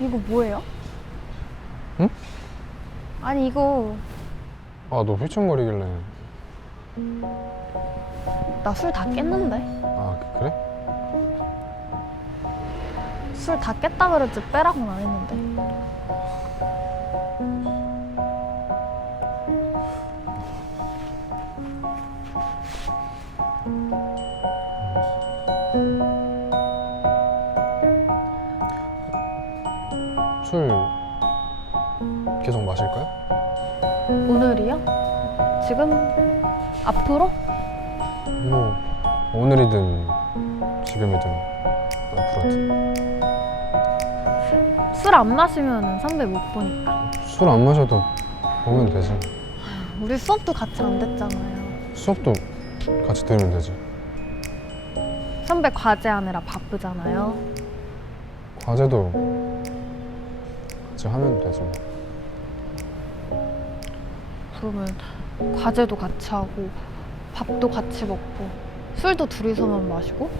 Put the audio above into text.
이거 뭐예요? 응? 아니 이거 아 너 휘청거리길래 나 술 다 깼는데 아 그래? 술 다 깼다 그랬지 빼라고는 안 했는데 술 계속 마실까요? 오늘이요? 지금? 앞으로? 뭐 오늘이든 지금이든 앞으로든 술 안 마시면 선배 못 보니까 술 안 마셔도 보면 되지 우리 수업도 같이 안 됐잖아요 수업도 같이 들으면 되지 선배 과제하느라 바쁘잖아요 과제도 같이 하면 뭐. 그러면 과제도 같이 하고 밥도 같이 먹고 술도 둘이서만 마시고